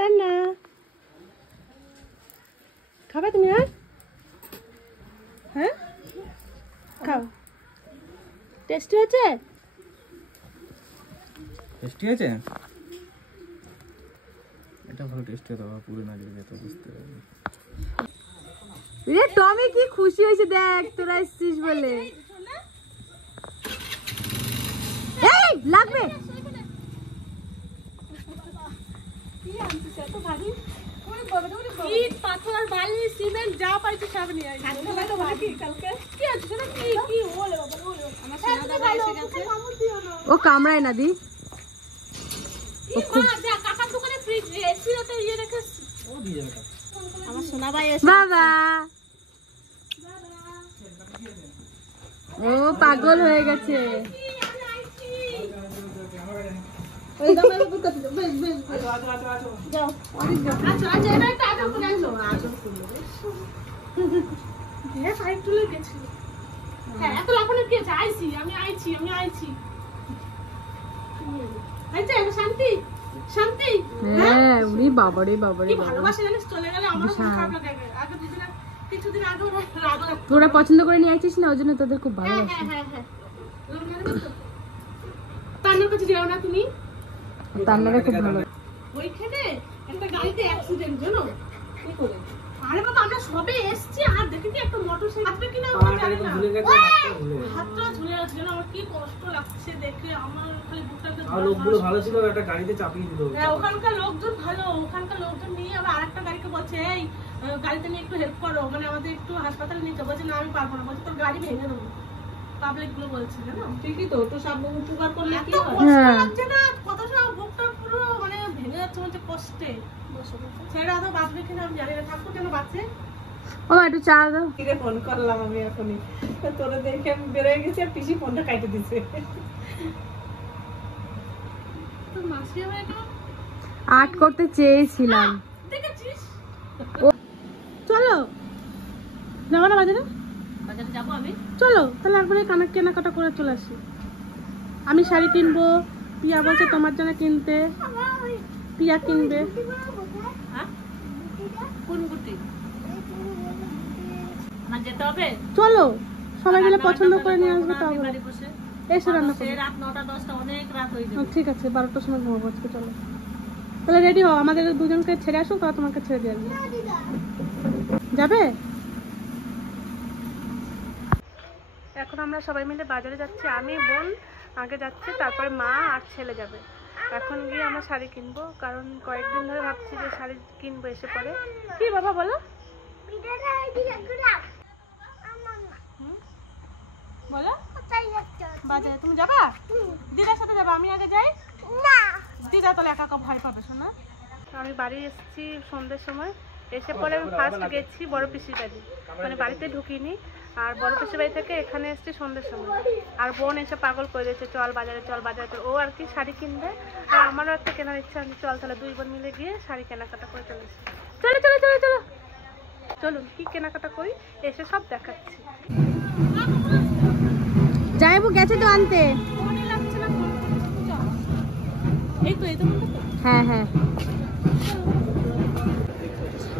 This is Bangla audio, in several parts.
টানা খাবে তুমি? হ্যাঁ খাও। টেস্টি হয়েছে? টেস্টি হয়েছে? এটা ভালো টেস্টি হতো, পুরো না দিলে তো বুঝতে পারবি। রে টমি কি খুশি হয়েছে দেখ তোরা এসেছিস বলে। এই লাগবে কি আনছিস এত ভারী? ওরে বাবা রে, ইট পাথর বালি সিমেন্ট যা পাইছিস সব নিয়ে আই। কালকে তো ভারী কালকে কি আনছিস না? কি ওলে বাবা ওলে আমার সোনা দাদা এসে গেছে। ও কামড়ায় না দি। ও খুব যা কাকার দোকানে ফ্রিজ এসি রাতে ইয়ে রেখেছিস। ও দিয়ে যাবে টা। আমার সোনা ভাই এসে বাবা। ও পাগল হয়ে গেছে। এই দাও মেরে বুক করতে বেশ বেশ আছো যাও অনেক যাও আছো এবার তো আছো করে আছো দিয়ে ফাইট তুলে গেছে। হ্যাঁ এত লাফানোর কি আছে? আমি আইছি আইছে শান্তি শান্তি। হ্যাঁ উনি বাবা রে কি ভালোবাসা জানিস, চলে গেলে আমার খুব খারাপ লাগে। আগে দুদিন কিছুদিন আগে রাগ লাগতো। তোরা পছন্দ করে নিয়ে আইছিস না, ওইজন্য তোদের খুব ভালো লাগে। হ্যাঁ তান্নার কাছে যাও না তুমি? তান্নারে খুব ভালো। ওইখানে একটা গাড়িতে অ্যাক্সিডেন্ট জানো কি করে? আরে বাবা আমরা সবে এসেছি আর দেখি একটা মোটরসাইকেল হাতে কিনা আমরা জানি না হাতটা ঝুলে আছে জানো। আমার কি কষ্ট লাগছে দেখে, আমার খালি বুকটাতে। আর লোকগুলো ভালো ছিল, একটা গাড়িতে চাপিয়ে দিল। হ্যাঁ ওখানকার লোকজন ভালো, ওখানকার লোকজন নিয়ে আবার আরেকটা গাড়িকে বলছে এই গাড়িতে নিয়ে একটু হেল্প করো, মানে আমাদের একটু হাসপাতালে নিয়ে যাবো। বলছে না আমি পারবো না, বলছে তোর গাড়ি ভেঙে দেবো। পাবলিক গুলো বলছে জানো। ঠিকই তো, তো সব উপকার করলে কি হয়? কষ্ট লাগছে না কত সব বুকটা পুরো মানে ভেঙে যাচ্ছে মনে কষ্টে। ছেড়ে আদৌ বাঁচবে কিনা আমি জানি না। ঠাকুর যেন বাঁচে। ও একটু চা দাও। কিরে ফোন করলাম আমি এখনই, তোরে দেখে আমি বেরিয়ে গেছি আর পিসি ফোনটা কাটে দিছে। তোর মাসি হয়ে গেল। আর্ট করতে চেয়েছিলাম দেখেছিস। চলো যাবো না বাজারে? বাজারে যাবো আমি। চলো তাহলে একবারে কেনাকাটা করে চলে আসি। আমি শাড়ি কিনবো, পিয়া বলছে তোমার জন্য কিনতে, পিয়া কিনবে। কোন গুটি আমার যেতে হবে? চলো সবাই মিলে পছন্দ করে নিয়ে আসবে। তো এসে রান্না করবো। রাত 9টা 10টা অনেক রাত হয়ে যাবে। ঠিক আছে 12টার সময় ঘুমাবো আজকে। চলো তাহলে রেডি হও, আমাদের দুজনকে ছেড়ে আসুক তারা তোমাকে ছেড়ে দিয়ে আসবে। যাবে? এখন আমরা সবাই মিলে বাজারে যাচ্ছি। আমি বোন আগে যাচ্ছি, তারপরে মা আর ছেলে যাবে। এখন গিয়ে আমরা শাড়ি কিনবো, কারণ কয়েকদিন ধরে ভাবছি যে শাড়ি কিনবো এসে পরে। কি বাবা বলো? বলো বাজারে তুমি যাবা? দিদার সাথে যাবা? আমি আগে যাই না। দিদা তাহলে একা একা ভয় পাবে শোনা। আমি বাড়ি এসেছি সন্ধ্যের সময়। এসে পরে আমি ফার্স্ট গেছি বড় পিসির বাড়ি, মানে বাড়িতে ঢুকিনি। আর বড় পিসির বাড়ি থেকে এখানে এসেছি সন্ধ্যের সময়। আর বোন এসে পাগল করে দিয়েছে চল বাজারে চল বাজারে চল। ও আর কি শাড়ি কিনবে, আর আমারও একটা কেনার ইচ্ছা আছে। চল তাহলে দুই বোন মিলে গিয়ে শাড়ি কেনাকাটা করে চলে এসেছি। চলো চলো চলো চলো চলুন কি কেনাকাটা করি এসে সব দেখাচ্ছি। যাইবো গেছে তো আনতে। হ্যাঁ হ্যাঁ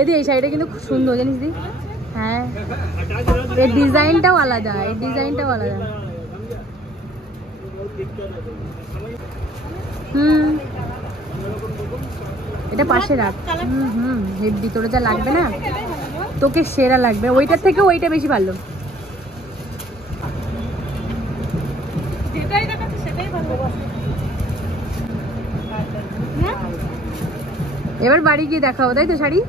এদি এই শাড়িটা কিন্তু খুব সুন্দর জানিস দি। হ্যাঁ এর ডিজাইনটাও আলাদা, এটা পাশে রাখ। হেভি তোরে যা লাগবে না তোকে সেরা লাগবে। ওইটার থেকে ওইটা বেশি ভালো। যেটাই দেখাচ্ছে সেটাই ভালো। এবার বাড়ি গিয়ে দেখাবো তাই তো শাড়ি।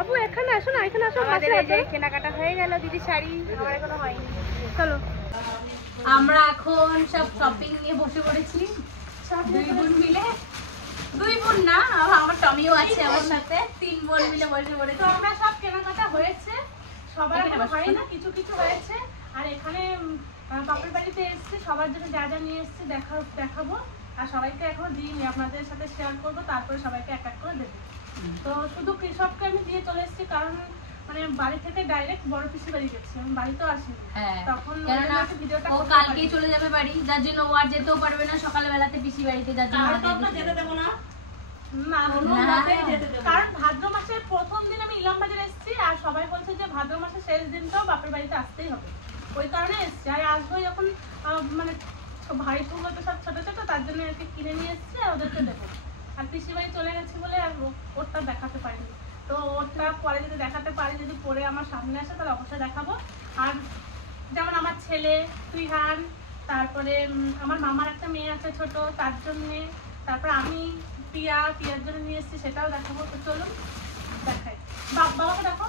আপু এখানে আসো না, এখানে আসো। আমাদের এই যে কেনাকাটা হয়ে গেল দিদি, শাড়ি আমার এখনো হয়নি। চলো আমরা এখন সব শপিং নিয়ে বসে পড়েছি দুই বোন মিলে। দুই বোন না আমার টমিও আছে আমার সাথে, তিন বোন মিলে বসে পড়েছি। আমরা সব কেনাকাটা হয়েছে, সবার হয় না কিছু কিছু হয়েছে। আর এখানে বাপের বাড়িতে এসেছি, সবার জন্য যা যা নিয়ে এসেছি দেখাবো। আর সবাইকে এখনো দিইনি, আপনাদের সাথে শেয়ার করবো, তারপরে সবাইকে এক এক করে দেবো। তো শুধু কৃষককে আমি দিয়ে চলে এসেছি, কারণ মানে বাড়ি থেকে ডাইরেক্ট বড় পিসি বাড়ি গেছি, আমি বাড়িতেও আসি। তখন ভিডিওটা ও কালকেই চলে যাবে বাড়ি, যার জন্য ও আর যেতেও পারবে না সকালবেলাতে পিসি বাড়িতে, যার জন্য যেতে দেবো না। না কোনোভাবেই যেতে দেব না। কারণ ভাদ্র মাসের প্রথম দিন আমি ইলাম বাজারে এসেছি আর সবাই বলছে যে ভাদ্র মাসের শেষ দিনটাও বাপের বাড়িতে আসতেই হবে, ওই কারণে এসেছি। আর আসবো যখন মানে ভাইপুগুলো তো সব ছোট ছোট, তার জন্য আর কি কিনে নিয়ে এসেছি আর ওদেরকে দেবো। আর পিসির বাড়ি চলে গেছি বলে আর ওরটা দেখাতে পারিনি, তো ওরটা পরে যদি দেখাতে পারি, যদি পরে আমার সামনে আসে তাহলে অবশ্যই দেখাবো। আর যেমন আমার ছেলে তুইহান, তারপরে আমার মামার একটা মেয়ে আছে ছোট, তার জন্যে, তারপর আমি পিয়ার জন্য নিয়ে এসেছি, সেটাও দেখাবো। তো চলুন দেখাই। বাবাকে দেখো,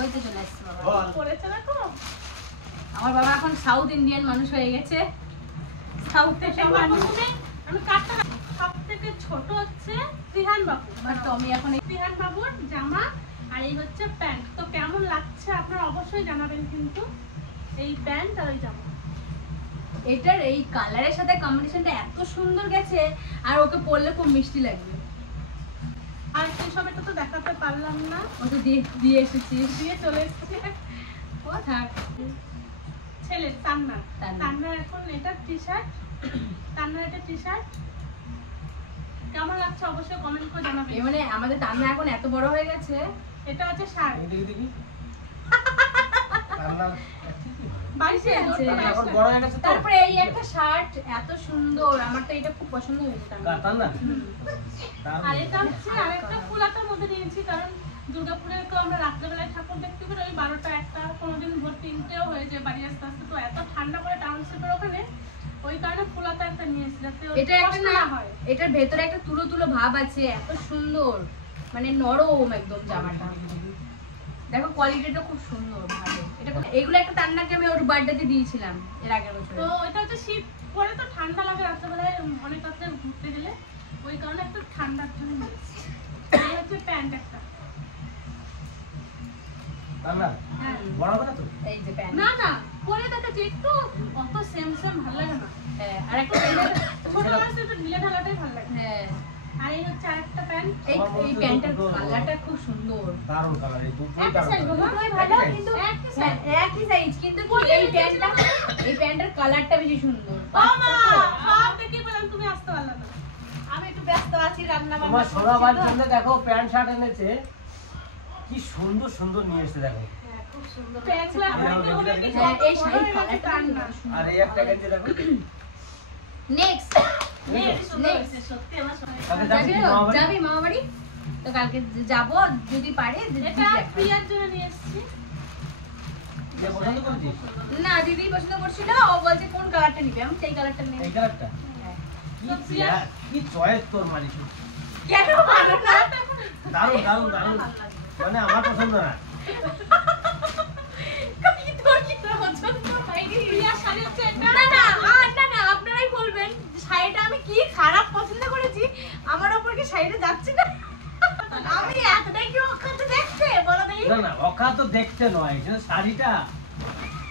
ওই তো চলে আসছে বাবা। করেছে দেখো। আমার বাবা এখন সাউথ ইন্ডিয়ান মানুষ হয়ে গেছে। সাউথ থেকে আমি কাটটা সব থেকে ছোট হচ্ছে ত্রিহান বাবু, বাট আমি এখন ত্রিহান বাবুর জামা আর এই হচ্ছে প্যান্ট। তো কেমন লাগছে আপনারা অবশ্যই জানাবেন কিন্তু, এই প্যান্ট আর ওই জামা। এটার এই কালারের সাথে কম্বিনেশনটা এত সুন্দর গেছে, আর ওকে পরলে খুব মিষ্টি লাগবে। আর সেসব এটা তো দেখাতে পারলাম না, ও তো দিয়ে এসেছি। দিয়ে চলে এসেছে। ও থাক। ছেলে তান্নার এখন এটা টি শার্ট, তান্নার এটা টি শার্ট কেমন লাগছে অবশ্যই কমেন্ট করে জানাবেন। মানে আমাদের তান্না এখন এত বড় হয়ে গেছে। এটা হচ্ছে শার্ট, দেখি বাইশে আছে। এখন বড় হয়ে গেছে তো। তারপরে এই একটা শার্ট এত সুন্দর, আমার তো এটা খুব পছন্দ হয়েছে তান্না। কাতান না আর এটা হচ্ছে আরেকটা ফুলাটার মধ্যে নিয়েছি, কারণ দুর্গাপুরে তো আমরা রাত্রেবেলায় ঠাকুর দেখতে পারি ওই 12টা 1টা, কোনোদিন ভোর 3টেও হয়ে যায় বাড়ি আসতে আসতে। তো এত ঠান্ডা করে টাউনশিপের ওখানে, ওই কারণে ফুলাটা একটা নিয়েছি যাতে এটা একটা না হয়। এটার ভেতরে একটা তুলো তুলো ভাব আছে, এত সুন্দর, মানে নরম একদম জামাটা। দেখো কোয়ালিটিটা খুব সুন্দর, ভালো। এটা এগুলো একটা তান্নাকে আমি ওর বার্থডেতে দিয়েছিলাম এর আগের বছর। তো এটা হচ্ছে শীত পরে তো ঠান্ডা লাগে রাত্রেবেলায় অনেক রাত্রে ঘুরতে গেলে, ওই কারণে একটা ঠান্ডার জন্য নিয়েছি। এই হচ্ছে প্যান্ট একটা। না হ্যাঁ বড় কথা তো। এই যে প্যান্ট। না না পরে দেখাচ্ছি একটু, অত সেম ভালো লাগে না। হ্যাঁ, আর একটা ছোট মানুষ একটু ঢিলে ঢালাটাই ভালো লাগে। হ্যাঁ, আর এই হচ্ছে আরেকটা প্যান্ট। এই প্যান্টের কালারটা খুব সুন্দর। দারুণ কালার, এই দুটোই একই দারুণ size colour। বাবা? দুটোই ভালো, কিন্তু একই size। হ্যাঁ, একই সাইজ, কিন্তু কি এই প্যান্টের কালারটা বেশি সুন্দর। মামা সব দেখে বললাম তুমি আসতে পারলে না, আমি একটু ব্যস্ত আছি রান্না বান্না তোমার করছি সোনা তো। বাড়ির জন্য দেখো প্যান্ট শার্ট এনেছে, কি সুন্দর সুন্দর নিয়ে এসেছে দেখো। খুব সুন্দর প্যান্টগুলো দেখতে হবে কি হ্যাঁ, এই বড় শাড়ির হয়ে গেছে কালারটা তার না। আর এই একটা গেঞ্জি দেখো। নেক্সট সুন্দর হয়েছে, সত্যি আমার সোনা। আগে যাবি কি মামা বাড়ি? যাবি মামা বাড়ি? তো কালকে যাব, যদি পারে এটা প্রিয়ার জন্য নিয়ে এসেছি। যে পছন্দ করেছিস? না, দিদি পছন্দ করছিল, ও বলছে কোন কালারটা নিবে, আমি সেই কালারটা নেব। এই কালারটা? কি চেয়ার, কি চয়েস তোর মালিক। কেন ভালো না? দারুণ দারুণ দারুণ, মানে আমার পছন্দ না। তোর পছন্দ হয়নি? প্রিয়ার শাড়ি হচ্ছে এটা। না না, আপনারাই বলবেন শাড়িটা আমি কি খারাপ পছন্দ করেছি, আমার ওপর কি শাড়িটা যাচ্ছে না? আমি এতটাই কি অখাদ্য দেখতে, বলো দেখি। না না, অকা তো দেখতে নয়, এটা শাড়িটা।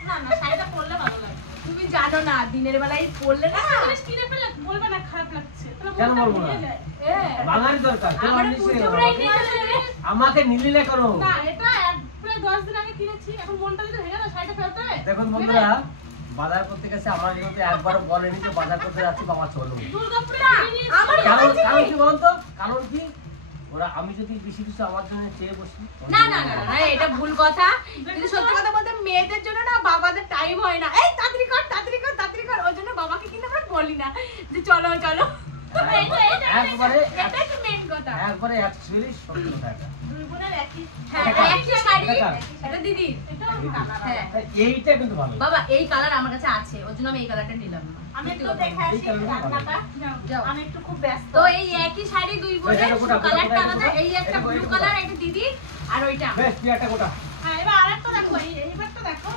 না না শাড়িটা পরলে ভালো লাগে। তুমি জানো না, দিনের বেলায় পরলে না, জিনিস কিনে ফেলে বলবে না খারাপ লাগছে, তাহলে কেন মনটা বলবো না? ভেঙে যায়। বাঙালি দরকার, কেউ আমার নিশ্চয়ই পুজোরাই আমাকে- নিয়ে চলে যাবে। আমাকে নিলিলে করো। না এটা প্রায় 10 দিন আগে কিনেছি, এখন মনটা যদি ভেঙে যায় শাড়িটা ফেলতে হবে। দেখুন বন্ধুরা, বাজার করতে গেছে আমার কিন্তু একবারও বলেনি যে বাজার করতে যাচ্ছি, বাবা চলো। দুর্গাপুরে না, কিনে নিয়ে আমার এসেছি। কারণ কারণ কি বলতো, কারণ কি ওরা, আমি যদি বেশি কিছু আমার জন্য চেয়ে বসি, না না না না, এটা ভুল কথা। কিন্তু সত্যি কথা বলতে মেয়েদের জন্য না বাবাদের টাইম হয় না, এই তাড়াতাড়ি কর তাড়াতাড়ি কর তাড়াতাড়ি কর, ওই জন্য বাবাকে কিন্তু আমরা বলি না যে চলো চলো। একবারে এটাই তো মেন কথা। একবারে অ্যাকচুয়ালি সত্যি কথা এটা। দুই বোনের একই। হ্যাঁ, এটা কার? একই শাড়ি, এটা কার? এটা দিদির। এটাও কালার। হ্যাঁ তাই এইটা কিন্তু ভালো। বাবা, এই কালার আমার কাছে আছে, ওর জন্য আমি এই কালারটা নিলাম না। আমি একটু সত্যি কথা দেখে এই আসি কালারটা ভালো। রান্নাটা। যাও। আমি একটু খুব ব্যস্ত। তো এই একই শাড়ি দুই বোনের, এটা কোটা, কালারটা কোটা, আলাদা। কোটা। এই একটা এটা ব্লু কোটা। কালার, এটা দিদির, আর ওইটা আমার। বেশ, তুই একটা কোটা। হ্যাঁ এবার আরেকটা দেখো, এইবারটা দেখো।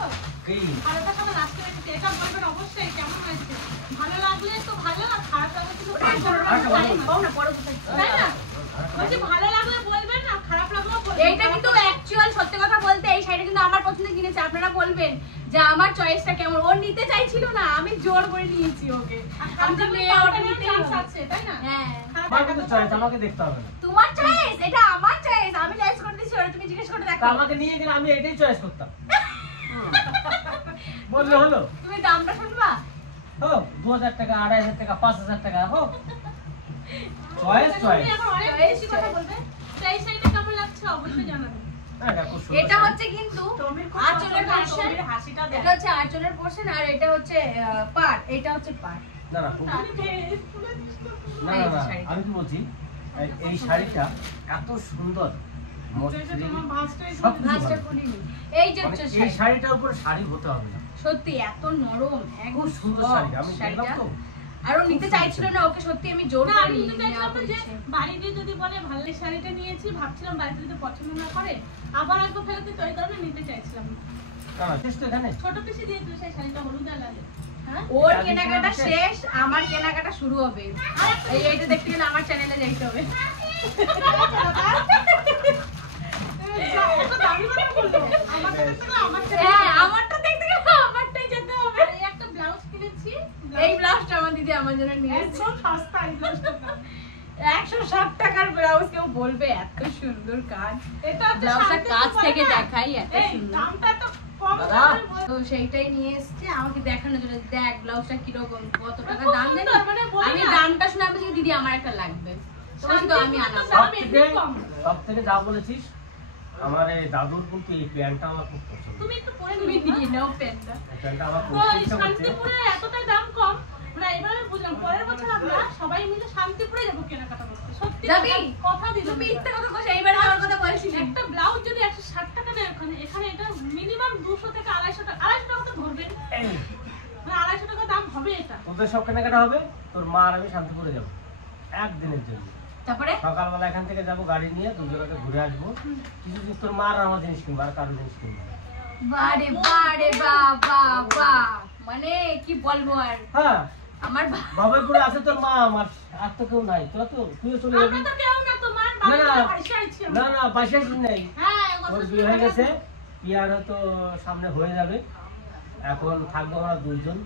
কি? আর এটার সাথে লাস্টে রেখেছি, এটা বলবেন অবশ্যই কেমন হয়েছে। ভালো লাগলে তো ভালো, আর খারাপ লাগলে কিন্তু খারাপ লাগবে। আরেকটা ভালো। পাও না, পরে কোথায়? তাই না? বলছি ভালো লাগলে বলবেন, আর খারাপ লাগলেও বলবেন। এইটা কিন্তু অ্যাকচুয়াল সত্যি কথা বলতে এই শাড়িটা কিন্তু আমার পছন্দ কিনেছে, আপনারা বলবেন যে আমার চয়েসটা কেমন। ও নিতে চাইছিল না, আমি জোর করে নিয়েছি ওকে। আমি যে মেয়ে ওটা নিতে আছে, তাই না? হ্যাঁ, খারাপ আমার কিন্তু চয়েস, আমাকে দেখতে হবে না। তোমার চয়েস, এটা আমার চয়েস, আমি চয়েস করে দিয়েছি, ওটা তুমি জিজ্ঞেস করে তা দেখো। আমাকে নিয়ে গেলে আমি এটাই চয়েস করতাম। বললে হলো, তুমি দামটা শুনবা? হোক 2000 টাকা, 2500 টাকা, 5000 টাকা হোক, চয়েস চয়েস। এখন অনেক বেশি কথা বলবে। তো এই শাড়িটা কেমন লাগছে অবশ্যই জানাবেন। হ্যাঁ দেখো এটা হচ্ছে কিন্তু আঁচলের পোরশন, হাসিটা এটা হচ্ছে আঁচলের পোরশন আর এটা হচ্ছে পাড়, এটা হচ্ছে পাড়। না না খুব- না না এই যে না শাড়িটা। আমি কি বলছি এই শাড়িটা এত সুন্দর মসৃণ, সব কিছু ভাঁজটা ভালো। খুলিনি। এই যে মানে হচ্ছে এই শাড়ি। শাড়িটার উপরে শাড়ি হতে হবে না, সত্যি এত নরম, একদম খুব সুন্দর শাড়ি। আমি দেখলাম তো আর ও নিতে চাইছিল না, ওকে সত্যি আমি জোর না, করে আমি তো নিয়ে চাইছিলাম নেওয়া যে করছি। বাড়িতে যদি বলে ভালো শাড়িটা নিয়েছি, ভাবছিলাম বাড়িতে যদি পছন্দ না করে আবার একবার ফেরত দিতে, ওই কারণে নিতে চাইছিলাম না। না না শেষ তো এখানে। ছোট পিসি দিয়ে তুই সেই শাড়িটা হলুদ আর লালে। হ্যাঁ ওর এটা কেনাকাটা দিতে শেষ, আমার কেনাকাটা শুরু হবে। এইটা দেখতে গেলে আমার চ্যানেলে যাইতে হবে। এত দামি কথা বললো। আমার কাছে তো আমার হ্যাঁ, আমারটা দেখতে গেলে আমারটাই যেতে হবে। এই একটা ব্লাউজ কিনেছি, এই ব্লাউজটা আমার দিদি আমার জন্য নিয়ে এসেছে। একদম সস্তা এই ব্লাউজটা। 160 টাকার ব্লাউজ, কেউ বলবে এত সুন্দর কাজ। এটা হচ্ছে ব্লাউজটা শান্তি কাছ সুপার থেকে না? দেখাই এত এই সুন্দর। দামটা তো কম দাদা। দামের মধ্যে। তো সেইটাই নিয়ে এসেছে আমাকে দেখানোর জন্য, দেখ ব্লাউজটা কিরকম, কত টাকা খুব দাম দেন। সুন্দর, মানে বলি আমি না। দামটা শুনে আমি বলছি, দিদি আমার একটা লাগবে। তো বলছি, তো আমি আনাবো। দাম সব এমনি থেকে কম। সব থেকে যা বলেছিস, আমার এই দাদুর কিন্তু এই প্যান্টটা আমার খুব পছন্দ। তুমি একটু পরে তুমি নিয়ে নিয়ে নাও প্যান্টটা। এই প্যান্টটা আমার খুব তো এই ইচ্ছা করছে। শান্তিপুরে এতটাই দাম কম, মানে এবারে বুঝলাম পরের বছর আমরা সবাই মিলে শান্তিপুরে যাবো কেনাকাটা করতে। সত্যি যাবি? কথা দিলাম। তুমি মিথ্যে কথা কইছো, এইবার আমার কথা বলছিস। একটা ব্লাউজ যদি 160 টাকা নেয় ওখানে, এখানে এটা মিনিমাম 200 থেকে 250 টাকা, 250 টাকা তো ধরবে, মানে 250 টাকা দাম হবে এটা। তোদের সব কেনাকাটা হবে, তোর মা আর আমি শান্তিপুরে যাবো একদিনের জন্য। তারপরে সকালবেলা এখান থেকে যাবো গাড়ি নিয়ে, দুজনকে ঘুরে আসবো। কিছু দিন তোর মা আর আমার জিনিস কিনবো, আর কারো জিনিস কিনবো না। বারে বারে বাবা বা, মানে কি বলবো আর, হ্যাঁ আমার বাবাইপুরে আছে তোর মা, আমার আর তো কেউ নাই। তো তুইও চলে যাবি। আমরা তো কেউ না, তোমার না বাড়িতে না বাসা আছে। না না বাসায় কি নেই, হ্যাঁ ওর বিয়ে হয়ে গেছে, বিয়ার হয়তো সামনে হয়ে যাবে। এখন থাকবো আমরা দুইজন,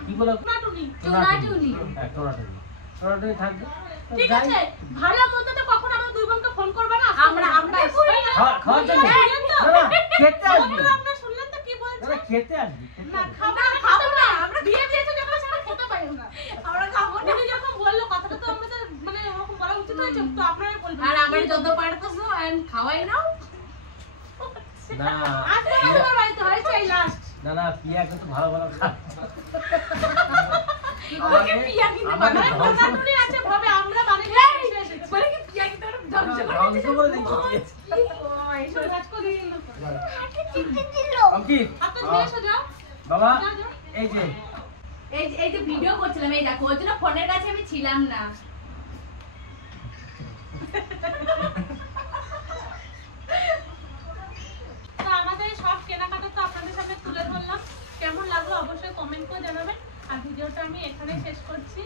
কি বলে টুনি। টোনাটুনি। হ্যাঁ টোনাটুনি, টোনাটুনি থাকবে। তো ঠিক যাই। আছে, ভালো মন্দ তো কখন আমার দুই বোনকে ফোন করবে না? আমরা করি না। খাওয়ার জন্য না না খেতে আসবি, বন্ধুরা আপনারা শুনলেন তো কি না বলছে? না খেতে আসবি, খেতে না আসবি। খাবো না, আমরা বিয়ে দিয়েছে যখন সেটা খেতে পারি না। আমরা খাবো না। উনি যখন বললো কথাটা তো আমাদের মানে ওরকম বলা উচিত হয়েছে, তো আপনারাই বলবেন। আর আমার যত পারতেছো এন্ড খাওয়াই নাও। না আজকে আমার বাড়িতে হয়েছে এই লাস্ট। না না পিয়া কিন্তু ভালো ভালো খা। ওকে পিয়া কিনতে আমাকে পারবে না। ধ্বংস করে- টুনি আছে ভাবে আমরা বাড়িতে এসে এসেছি। বলে কি পিয়া কিনতে পারবে, ধ্বংস করে ধ্বংস করে দিয়েছে। দিয়েছি। এইসব কাজ করি না। অঙ্কিত, হাতে দিয়ে এসে যাও। বাবা যাও, যাও। এই যে এই যে ভিডিও করছিলাম, এই দেখো, ওই জন্য ফোনের কাছে আমি ছিলাম না। তো আমাদের সব কেনাকাটা তো আপনাদের সামনে তুলে ধরলাম। কেমন লাগলো অবশ্যই কমেন্ট করে জানাবেন। আর ভিডিওটা আমি এখানেই শেষ করছি।